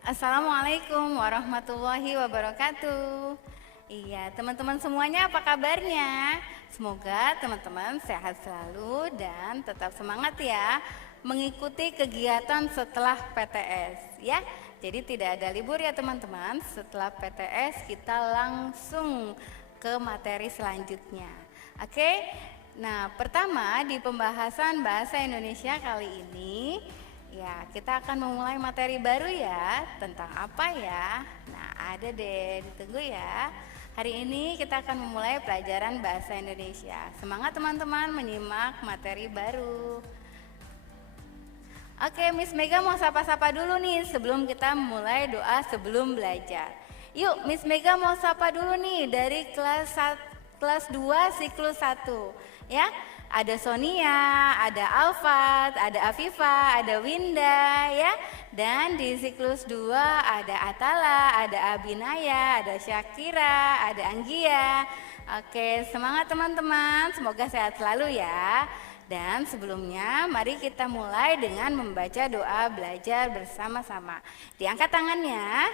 Assalamualaikum warahmatullahi wabarakatuh. Iya, teman-teman semuanya apa kabarnya? Semoga teman-teman sehat selalu dan tetap semangat ya mengikuti kegiatan setelah PTS ya. Jadi tidak ada libur ya teman-teman. Setelah PTS kita langsung ke materi selanjutnya. Oke. Nah, pertama di pembahasan bahasa Indonesia kali ini ya, kita akan memulai materi baru ya. Tentang apa ya? Nah, ada deh, ditunggu ya. Hari ini kita akan memulai pelajaran bahasa Indonesia. Semangat teman-teman menyimak materi baru. Oke, Miss Mega mau sapa-sapa dulu nih sebelum kita mulai doa sebelum belajar. Yuk, Miss Mega mau sapa dulu nih dari kelas 2 siklus 1 ya. Ada Sonia, ada Alfat, ada Afifa, ada Winda ya. Dan di siklus 2 ada Atala, ada Abinaya, ada Syakira, ada Anggia. Oke, semangat teman-teman, semoga sehat selalu ya. Dan sebelumnya mari kita mulai dengan membaca doa belajar bersama-sama. Diangkat tangannya.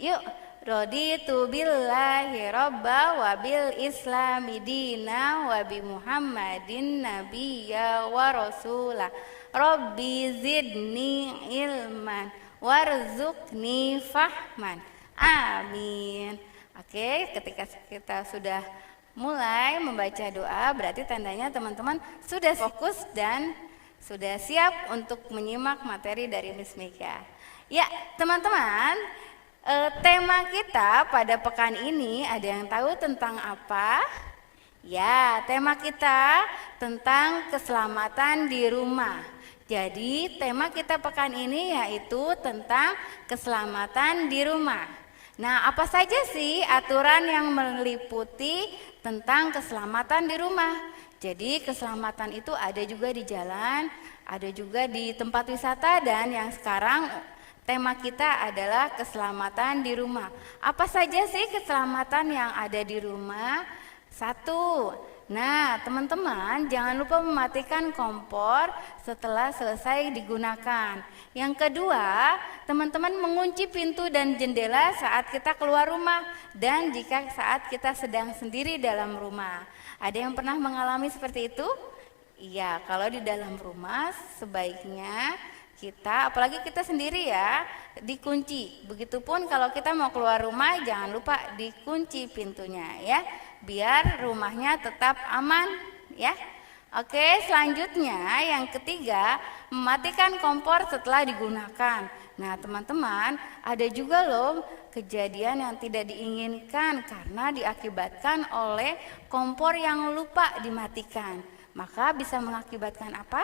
Yuk. Raditu billahi robba wa bil islami dina wa bi muhammadin nabiyya wa rasulah. Rabbi zidni ilman warzuqni fahman. Amin. Oke, ketika kita sudah mulai membaca doa, berarti tandanya teman-teman sudah fokus dan sudah siap untuk menyimak materi dari Miss Mega. Ya, teman-teman, tema kita pada pekan ini ada yang tahu tentang apa? Ya, tema kita tentang keselamatan di rumah. Jadi, tema kita pekan ini yaitu tentang keselamatan di rumah. Nah, apa saja sih aturan yang meliputi tentang keselamatan di rumah? Jadi keselamatan itu ada juga di jalan, ada juga di tempat wisata, dan yang sekarang tema kita adalah keselamatan di rumah. Apa saja sih keselamatan yang ada di rumah? 1. Nah, teman-teman jangan lupa mematikan kompor setelah selesai digunakan. Yang kedua, teman-teman mengunci pintu dan jendela saat kita keluar rumah dan jika saat kita sedang sendiri dalam rumah. Ada yang pernah mengalami seperti itu? Iya, kalau di dalam rumah sebaiknya kita, apalagi kita sendiri ya, dikunci. Begitupun kalau kita mau keluar rumah jangan lupa dikunci pintunya ya, biar rumahnya tetap aman ya. Oke, selanjutnya yang ketiga, mematikan kompor setelah digunakan. Nah, teman-teman, ada juga loh kejadian yang tidak diinginkan karena diakibatkan oleh kompor yang lupa dimatikan. Maka bisa mengakibatkan apa?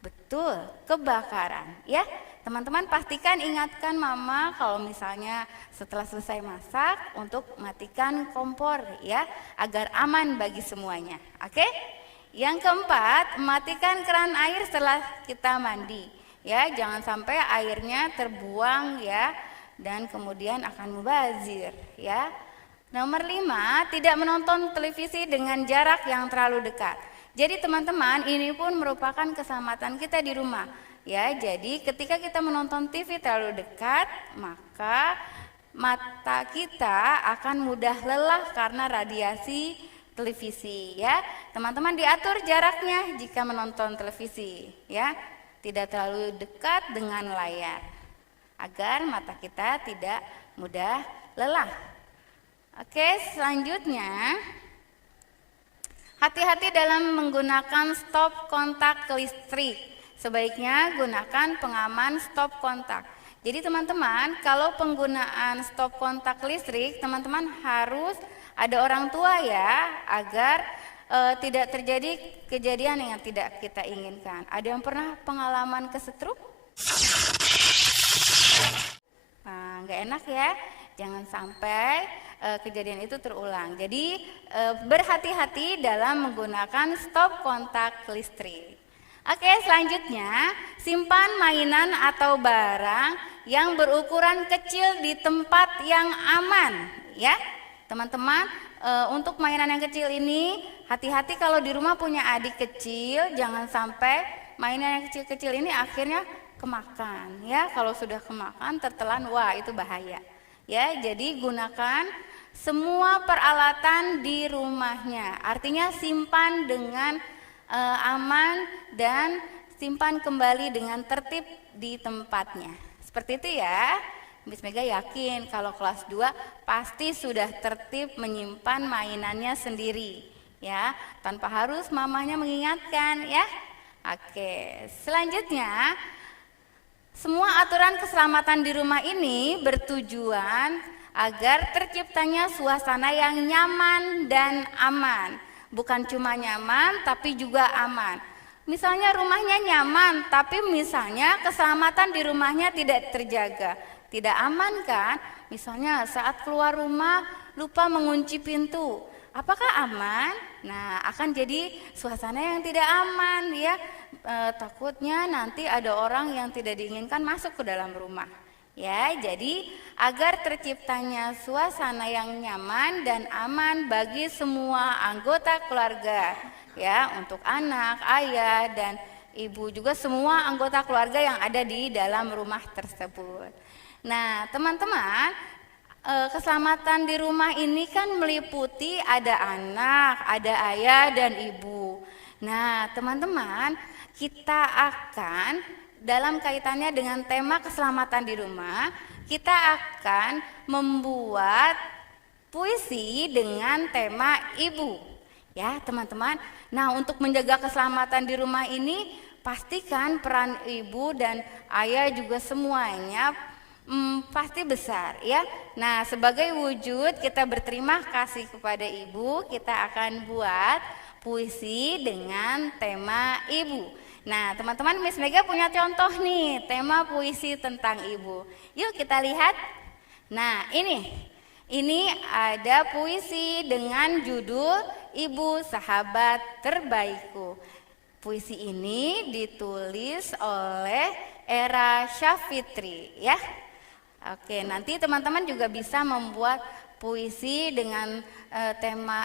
Betul, kebakaran ya. Teman-teman pastikan ingatkan mama kalau misalnya setelah selesai masak untuk matikan kompor ya, agar aman bagi semuanya. Oke? Yang keempat, matikan keran air setelah kita mandi ya, jangan sampai airnya terbuang ya dan kemudian akan mubazir ya. Nomor 5, tidak menonton televisi dengan jarak yang terlalu dekat. Jadi teman-teman, ini pun merupakan keselamatan kita di rumah ya. Jadi ketika kita menonton TV terlalu dekat, maka mata kita akan mudah lelah karena radiasi televisi ya. Teman-teman diatur jaraknya jika menonton televisi ya. Tidak terlalu dekat dengan layar agar mata kita tidak mudah lelah. Oke, selanjutnya hati-hati dalam menggunakan stop kontak listrik. Sebaiknya gunakan pengaman stop kontak. Jadi teman-teman, kalau penggunaan stop kontak listrik, teman-teman harus ada orang tua ya, agar tidak terjadi kejadian yang tidak kita inginkan. Ada yang pernah pengalaman kesetruk? Nah, nggak enak ya, jangan sampai kejadian itu terulang. Jadi berhati-hati dalam menggunakan stop kontak listrik. Oke, selanjutnya simpan mainan atau barang yang berukuran kecil di tempat yang aman ya. Teman-teman, untuk mainan yang kecil ini hati-hati kalau di rumah punya adik kecil, jangan sampai mainan yang kecil-kecil ini akhirnya kemakan ya. Kalau sudah kemakan, tertelan, wah itu bahaya. Ya, jadi gunakan semua peralatan di rumahnya. Artinya simpan dengan aman dan simpan kembali dengan tertib di tempatnya. Seperti itu ya. Miss Mega yakin kalau kelas 2 pasti sudah tertib menyimpan mainannya sendiri ya, tanpa harus mamanya mengingatkan ya. Oke, selanjutnya semua aturan keselamatan di rumah ini bertujuan agar terciptanya suasana yang nyaman dan aman. Bukan cuma nyaman tapi juga aman. Misalnya rumahnya nyaman tapi misalnya keselamatan di rumahnya tidak terjaga, tidak aman kan? Misalnya saat keluar rumah lupa mengunci pintu, apakah aman? Nah, akan jadi suasana yang tidak aman ya. Takutnya nanti ada orang yang tidak diinginkan masuk ke dalam rumah. Ya, jadi agar terciptanya suasana yang nyaman dan aman bagi semua anggota keluarga, ya, untuk anak, ayah, dan ibu, juga semua anggota keluarga yang ada di dalam rumah tersebut. Nah, teman-teman, keselamatan di rumah ini kan meliputi ada anak, ada ayah dan ibu. Nah, teman-teman, kita akan dalam kaitannya dengan tema keselamatan di rumah, kita akan membuat puisi dengan tema ibu. Ya, teman-teman. Nah, untuk menjaga keselamatan di rumah ini, pastikan peran ibu dan ayah juga semuanya pasti besar ya. Nah, sebagai wujud kita berterima kasih kepada ibu, kita akan buat puisi dengan tema ibu. Nah, teman-teman, Miss Mega punya contoh nih, tema puisi tentang ibu. Yuk kita lihat. Nah, ini ada puisi dengan judul Ibu Sahabat Terbaikku. Puisi ini ditulis oleh Era Syafitri ya. Oke, nanti teman-teman juga bisa membuat puisi dengan tema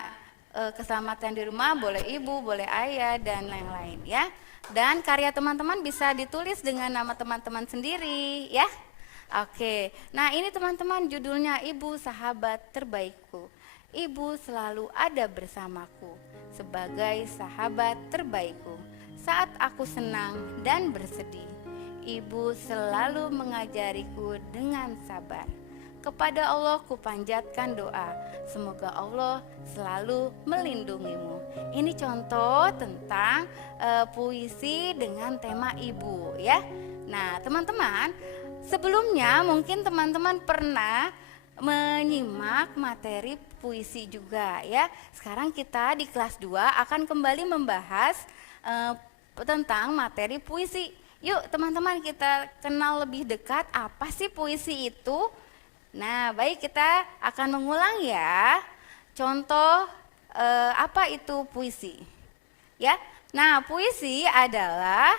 keselamatan di rumah, boleh ibu, boleh ayah, dan lain-lain ya. Dan karya teman-teman bisa ditulis dengan nama teman-teman sendiri ya. Oke, nah ini teman-teman judulnya Ibu Sahabat Terbaikku. Ibu selalu ada bersamaku sebagai sahabat terbaikku saat aku senang dan bersedih. Ibu selalu mengajariku dengan sabar. Kepada Allah kupanjatkan doa, semoga Allah selalu melindungimu. Ini contoh tentang puisi dengan tema ibu ya. Nah, teman-teman, sebelumnya mungkin teman-teman pernah menyimak materi puisi juga ya. Sekarang kita di kelas 2 akan kembali membahas tentang materi puisi. Yuk teman-teman, kita kenal lebih dekat apa sih puisi itu. Nah, baik, kita akan mengulang ya. Contoh apa itu puisi? Ya. Nah, puisi adalah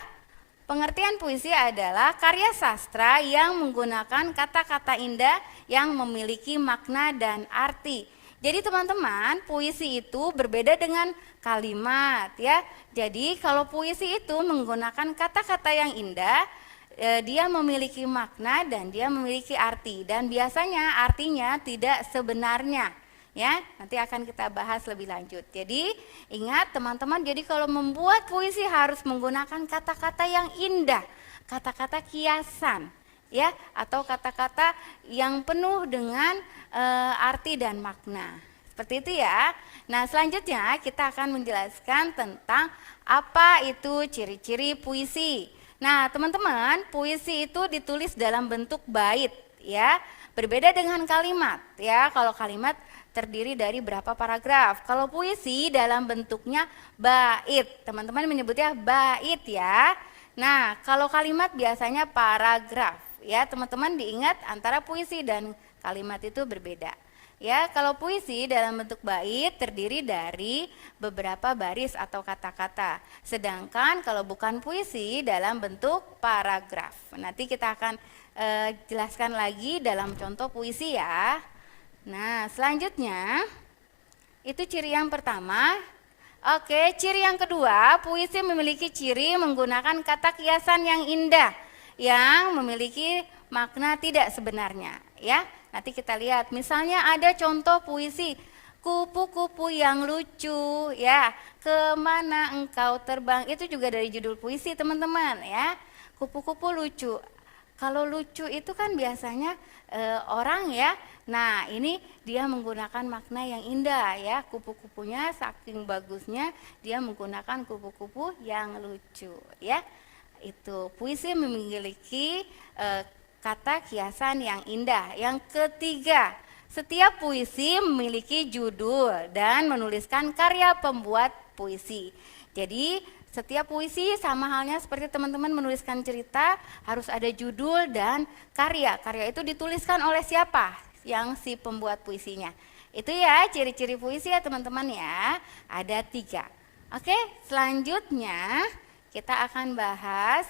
pengertian puisi adalah karya sastra yang menggunakan kata-kata indah yang memiliki makna dan arti. Jadi teman-teman, puisi itu berbeda dengan kalimat ya. Jadi kalau puisi itu menggunakan kata-kata yang indah, dia memiliki makna dan dia memiliki arti, dan biasanya artinya tidak sebenarnya ya. Nanti akan kita bahas lebih lanjut. Jadi ingat teman-teman, jadi kalau membuat puisi harus menggunakan kata-kata yang indah, kata-kata kiasan ya, atau kata-kata yang penuh dengan arti dan makna. Seperti itu ya. Nah, selanjutnya kita akan menjelaskan tentang apa itu ciri-ciri puisi. Nah, teman-teman, puisi itu ditulis dalam bentuk bait ya. Berbeda dengan kalimat ya. Kalau kalimat terdiri dari berapa paragraf. Kalau puisi dalam bentuknya bait. Teman-teman menyebutnya bait ya. Nah, kalau kalimat biasanya paragraf ya. Teman-teman diingat antara puisi dan kalimat itu berbeda. Ya, kalau puisi dalam bentuk bait terdiri dari beberapa baris atau kata-kata. Sedangkan kalau bukan puisi dalam bentuk paragraf. Nanti kita akan jelaskan lagi dalam contoh puisi ya. Nah, selanjutnya itu ciri yang pertama. Oke, ciri yang kedua, puisi memiliki ciri menggunakan kata kiasan yang indah. yang memiliki makna tidak sebenarnya, ya. Nanti kita lihat, misalnya ada contoh puisi, kupu-kupu yang lucu, ya, kemana engkau terbang, itu juga dari judul puisi teman-teman, ya. Kupu-kupu lucu, kalau lucu itu kan biasanya orang, ya. Nah, ini dia menggunakan makna yang indah, ya. Kupu-kupunya saking bagusnya dia menggunakan kupu-kupu yang lucu, ya. Itu puisi memiliki kata kiasan yang indah. Yang ketiga, setiap puisi memiliki judul dan menuliskan karya pembuat puisi. Jadi setiap puisi sama halnya seperti teman-teman menuliskan cerita, harus ada judul dan karya. Karya itu dituliskan oleh siapa? Yang si pembuat puisinya. Itu ya ciri-ciri puisi ya teman-teman ya. Ada 3. Oke, selanjutnya kita akan bahas.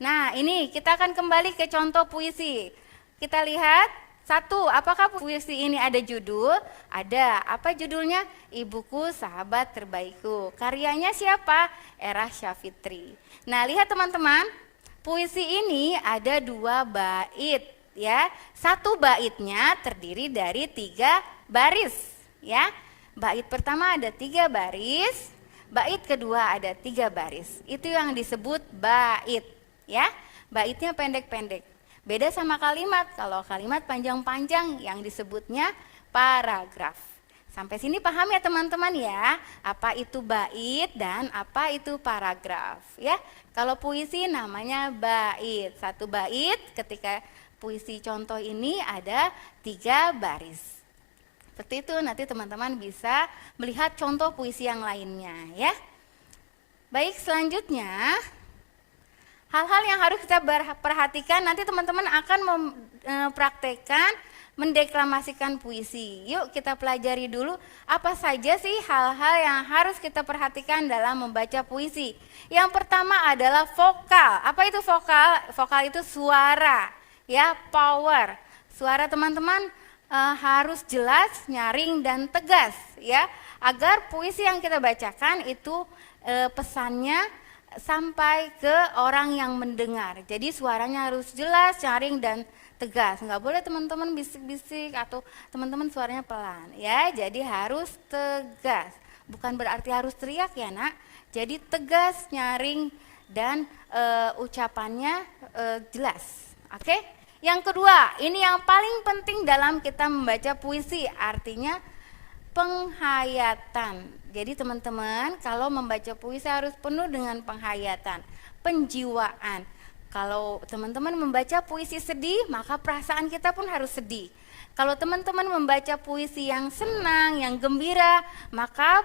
Nah, ini kita akan kembali ke contoh puisi. Kita lihat 1, apakah puisi ini ada judul? Ada. Apa judulnya? Ibuku Sahabat Terbaikku. Karyanya siapa? Era Syafitri. Nah, lihat teman-teman, puisi ini ada 2 bait, ya. 1 baitnya terdiri dari 3 baris, ya. Bait pertama ada 3 baris, bait kedua ada 3 baris. Itu yang disebut bait, ya. Baitnya pendek-pendek. Beda sama kalimat, kalau kalimat panjang-panjang yang disebutnya paragraf. Sampai sini paham ya teman-teman ya, apa itu bait dan apa itu paragraf, ya. Kalau puisi namanya bait. 1 bait, ketika puisi contoh ini ada 3 baris. Seperti itu, nanti teman-teman bisa melihat contoh puisi yang lainnya, ya. Baik, selanjutnya hal-hal yang harus kita perhatikan, nanti teman-teman akan mempraktekkan mendeklamasikan puisi. Yuk kita pelajari dulu apa saja sih hal-hal yang harus kita perhatikan dalam membaca puisi. Yang pertama adalah vokal. Apa itu vokal? Vokal itu suara, ya, power. Suara teman-teman harus jelas, nyaring dan tegas, ya, agar puisi yang kita bacakan itu pesannya sampai ke orang yang mendengar. Jadi suaranya harus jelas, nyaring dan tegas. Nggak boleh teman-teman bisik-bisik atau teman-teman suaranya pelan, ya. Jadi harus tegas. Bukan berarti harus teriak ya nak. Jadi tegas, nyaring dan ucapannya jelas. Oke? Yang kedua, ini yang paling penting dalam kita membaca puisi, artinya penghayatan. Jadi teman-teman, kalau membaca puisi harus penuh dengan penghayatan, penjiwaan. Kalau teman-teman membaca puisi sedih, maka perasaan kita pun harus sedih. Kalau teman-teman membaca puisi yang senang, yang gembira, maka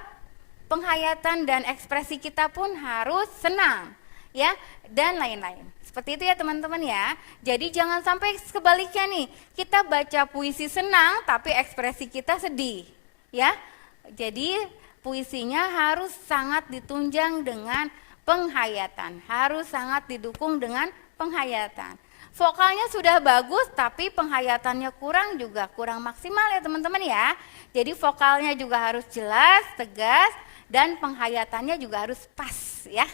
penghayatan dan ekspresi kita pun harus senang, ya, dan lain-lain. Seperti itu ya teman-teman ya. Jadi jangan sampai sebaliknya nih, kita baca puisi senang tapi ekspresi kita sedih, ya. Jadi puisinya harus sangat ditunjang dengan penghayatan, harus sangat didukung dengan penghayatan. Vokalnya sudah bagus tapi penghayatannya kurang, juga kurang maksimal ya teman-teman ya. Jadi vokalnya juga harus jelas, tegas, dan penghayatannya juga harus pas, ya.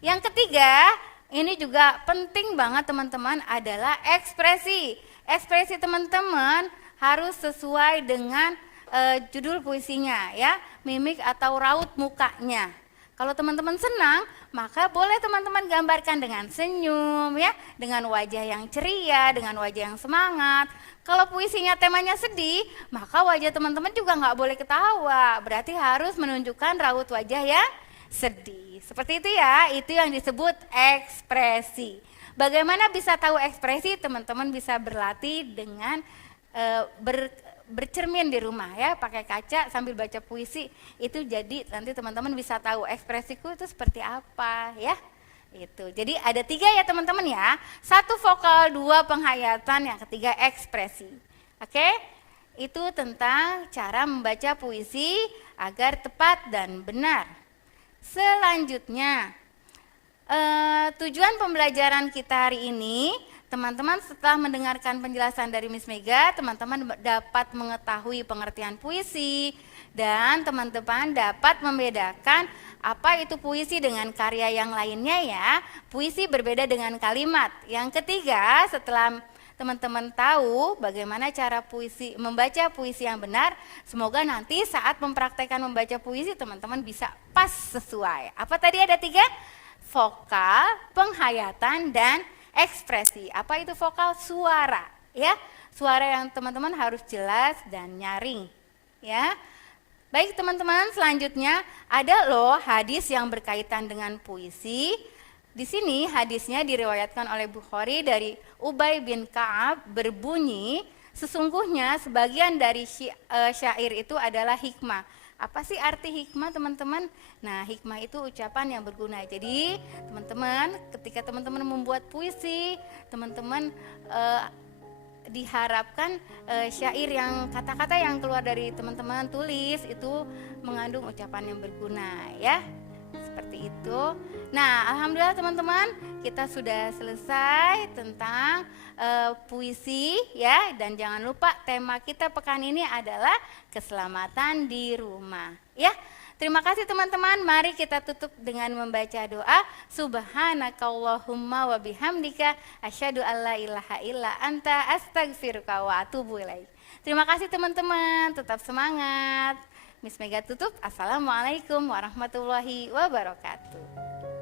Yang ketiga, ini juga penting banget teman-teman, adalah ekspresi. Ekspresi teman-teman harus sesuai dengan judul puisinya, ya, mimik atau raut mukanya. Kalau teman-teman senang, maka boleh teman-teman gambarkan dengan senyum, ya, dengan wajah yang ceria, dengan wajah yang semangat. Kalau puisinya temanya sedih, maka wajah teman-teman juga nggak boleh ketawa, berarti harus menunjukkan raut wajah yang sedih. Seperti itu ya, itu yang disebut ekspresi. Bagaimana bisa tahu ekspresi? Teman-teman bisa berlatih dengan bercermin di rumah, ya, pakai kaca sambil baca puisi. Itu jadi nanti teman-teman bisa tahu ekspresiku itu seperti apa, ya. Itu. Jadi ada 3 ya teman-teman ya. 1 vokal, 2 penghayatan, yang ketiga ekspresi. Oke? Itu tentang cara membaca puisi agar tepat dan benar. Selanjutnya, tujuan pembelajaran kita hari ini, teman-teman setelah mendengarkan penjelasan dari Miss Mega, teman-teman dapat mengetahui pengertian puisi dan teman-teman dapat membedakan Apa itu puisi dengan karya yang lainnya ya? Puisi berbeda dengan kalimat. Yang ketiga, setelah teman-teman tahu bagaimana cara membaca puisi yang benar, semoga nanti saat mempraktekkan membaca puisi teman-teman bisa pas sesuai. Apa tadi ada 3? Vokal, penghayatan, dan ekspresi. Apa itu vokal? Suara, ya. Suara yang teman-teman harus jelas dan nyaring, ya. Baik teman-teman, selanjutnya ada loh hadis yang berkaitan dengan puisi. Di sini hadisnya diriwayatkan oleh Bukhari dari Ubay bin Ka'ab berbunyi, sesungguhnya sebagian dari syair itu adalah hikmah. Apa sih arti hikmah teman-teman? Nah, hikmah itu ucapan yang berguna. Jadi teman-teman, ketika teman-teman membuat puisi, teman-teman diharapkan syair yang kata-kata yang keluar dari teman-teman tulis itu mengandung ucapan yang berguna, ya. Seperti itu. Nah, alhamdulillah teman-teman, kita sudah selesai tentang puisi ya, dan jangan lupa tema kita pekan ini adalah keselamatan di rumah, ya. Terima kasih teman-teman. Mari kita tutup dengan membaca doa. Subhanakallahumma wa bihamdika asyhadu alla ilaha illa anta astaghfiruka wa atubu ilaik. Terima kasih teman-teman. Tetap semangat. Miss Mega tutup. Assalamualaikum warahmatullahi wabarakatuh.